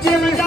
Jimmy.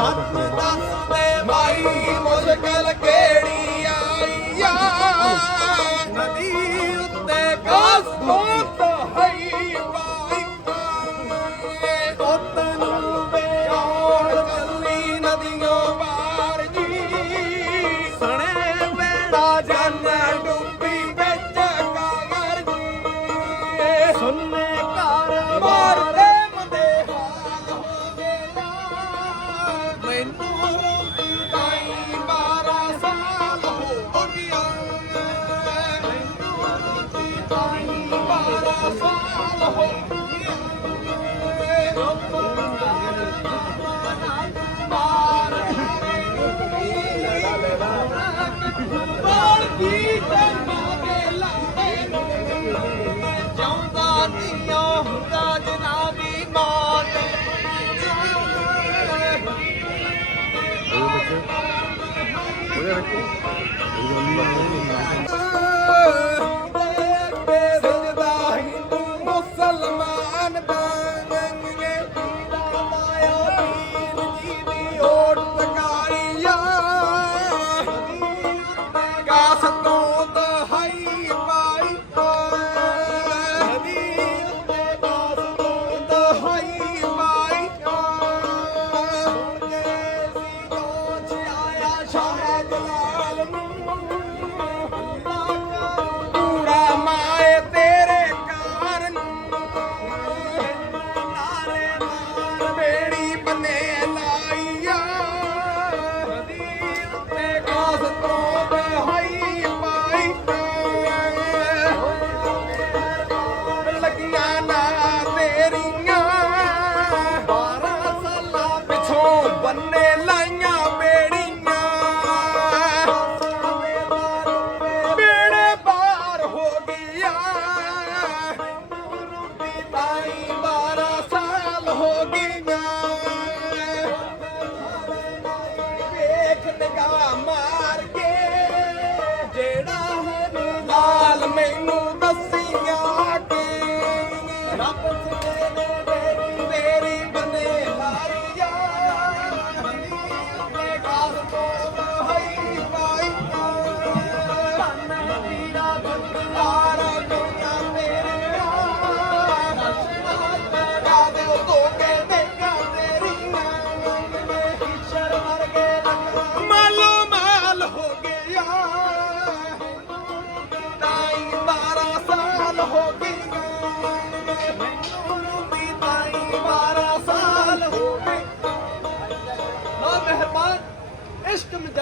ਮਨ ਦੱਸਦੇ ਮਾਈ ਮੁਸ਼ਕਲ ਕਿਹੜੀ ਆਈ ਆ। ਨਦੀ করবো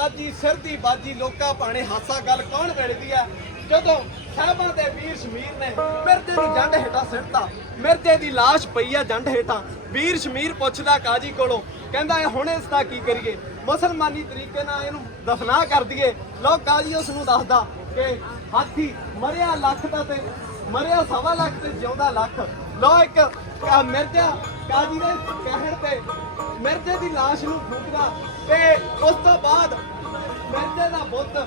ਇਸ਼ਕ ਸਿਰ ਦੀ ਬਾਜੀ, ਲੋਕਾਂ ਭਾਣੇ ਹਾਸਾ, ਗੱਲ ਕੌਣ ਵੇੜਦੀ ਆ? ਜਦੋਂ ਸਾਹਿਬਾਂ ਦੇ ਵੀਰ ਸ਼ਮੀਰ ਨੇ ਮਿਰਜ਼ੇ ਦੀ ਜੰਡ ਹੇਠਾਂ ਸਿੱਟਤਾ ਮਿਰਜ਼ੇ ਦੀ ਲਾਸ਼ ਪਈ ਆ ਜੰਡ ਹੇਠਾਂ, ਵੀਰ ਸ਼ਮੀਰ ਪੁੱਛਦਾ ਕਾਜੀ ਕੋਲੋਂ, ਕਹਿੰਦਾ ਇਹ ਹੁਣ ਇਸ ਦਾ ਕੀ ਕਰੀਏ? ਮੁਸਲਮਾਨੀ ਤਰੀਕੇ ਨਾਲ ਇਹਨੂੰ ਦਫਨਾ ਕਰ ਦਈਏ। ਲਓ ਕਾਜੀ ਉਸ ਨੂੰ ਦੱਸਦਾ ਕਿ ਹਾਥੀ ਮਰਿਆ ਲੱਖ ਦਾ ਤੇ ਮਰਿਆ ਸਵਾ ਲੱਖ ਤੇ ਜਿਉਂਦਾ ਲੱਖ। ਲਓ ਇੱਕ ਮਿਰਜ਼ਾ ਕਾਜੀ ਦੇ ਕਹਿਣ ਤੇ ਮਿਰਜ਼ੇ ਦੀ ਲਾਸ਼ ਨੂੰ ਫੂਕਦਾ ਤੇ ਉਸ ਤੋਂ ਬਾਅਦ ਮਿਰਜ਼ੇ ਦਾ ਬੁੱਤ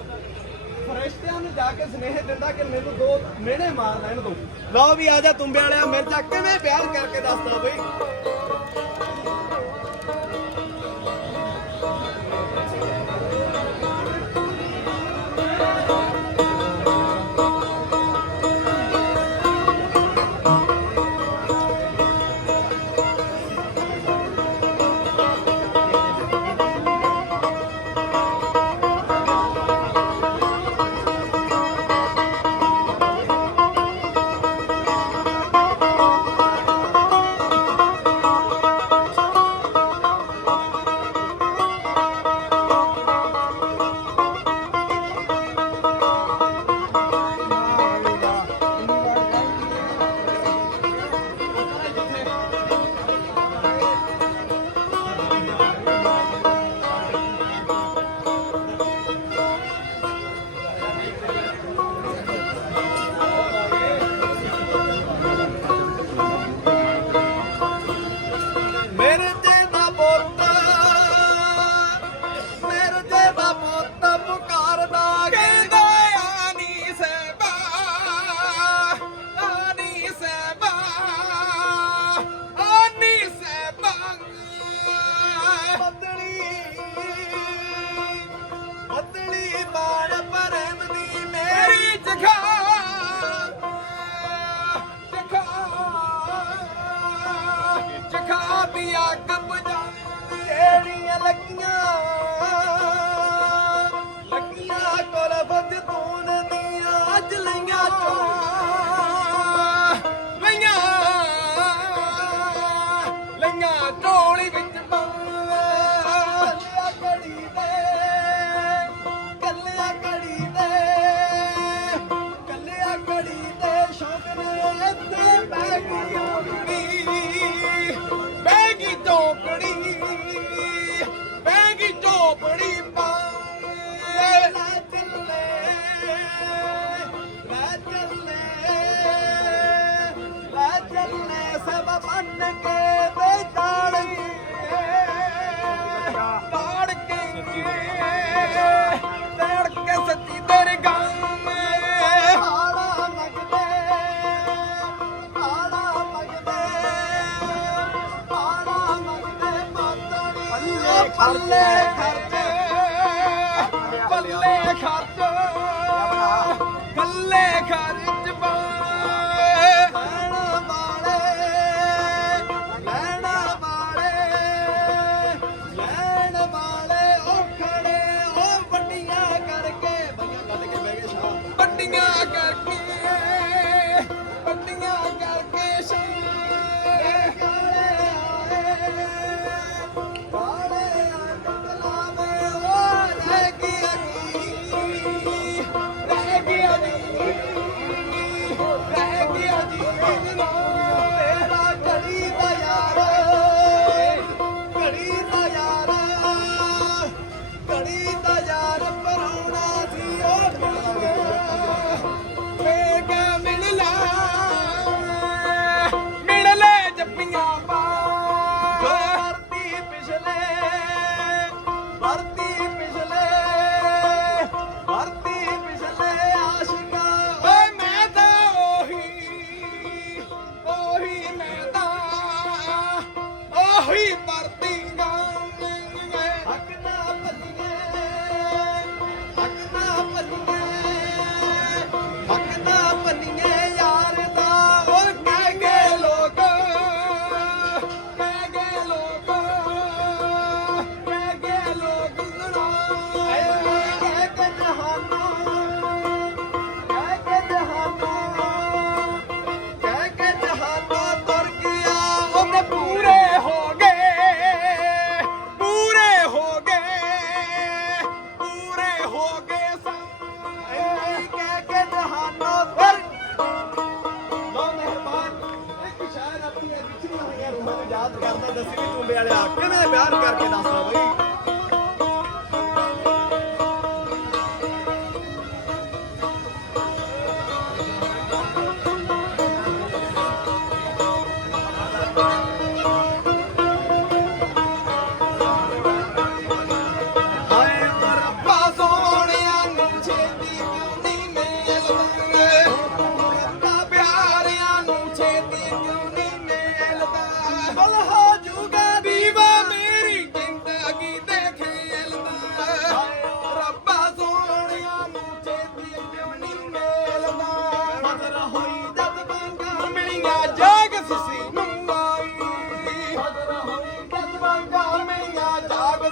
ਫਰਿਸ਼ਤਿਆਂ ਨੂੰ ਜਾ ਕੇ ਸਨੇਹ ਦਿੰਦਾ ਕਿ ਮੈਨੂੰ ਦੋ ਮਿਹਣੇ ਮਾਰ ਲੈਣ ਦੋ। ਲਓ ਵੀ ਆ ਜਾ ਤੁੰਬੇ ਵਾਲਿਆ, ਮਿਰਜ਼ਾ ਕਿਵੇਂ ਪਿਆਰ ਕਰਕੇ ਦੱਸਦਾ ਬਈ? ਪੱਲੇ ਖਰਚੇ। ਪੱਲੇ ਖਰਚ। ਪੱਲੇ ਖਰਚ ਪਾਏ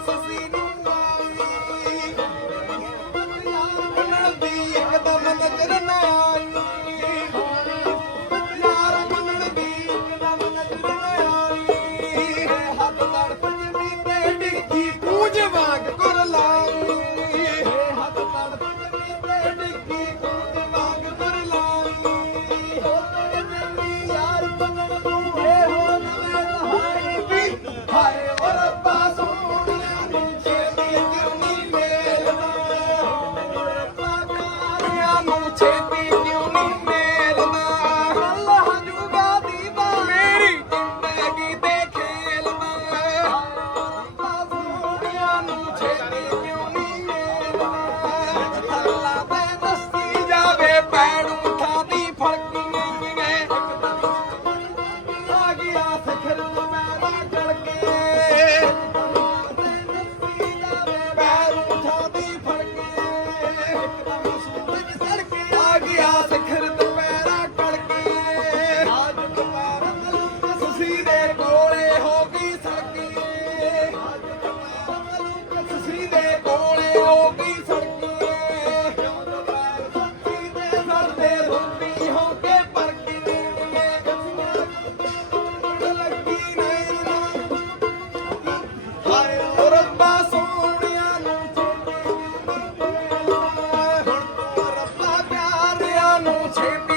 ਜਾਗ Thank you. champion.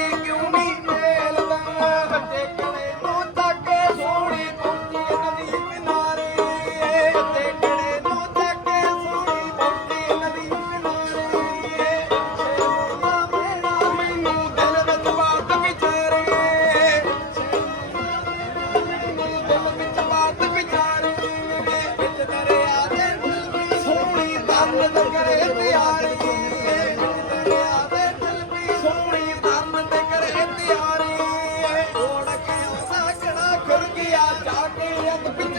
Hey, at the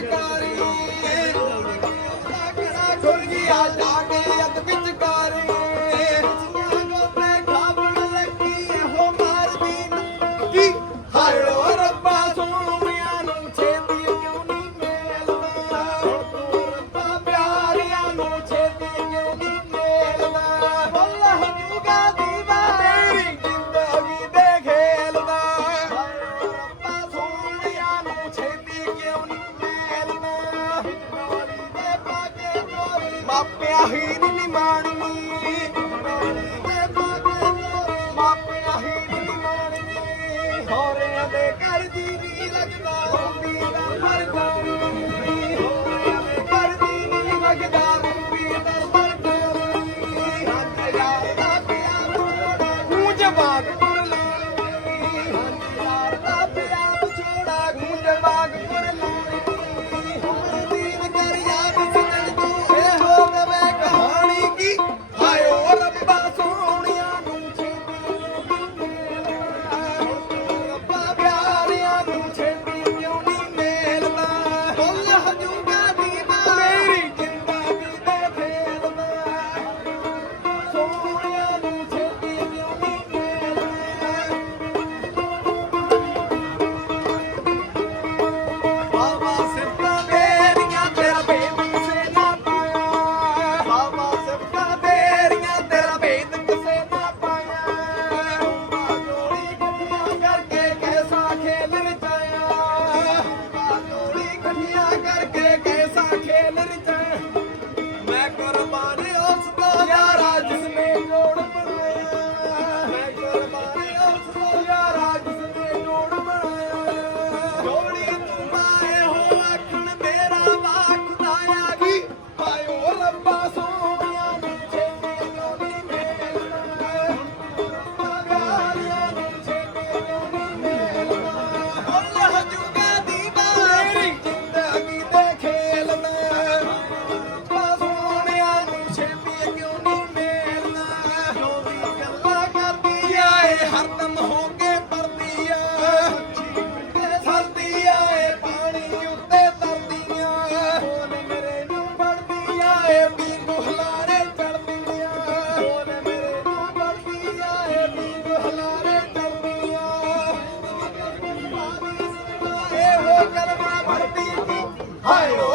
ਮਾਪਿਆ Heer Nimani 嗨哟。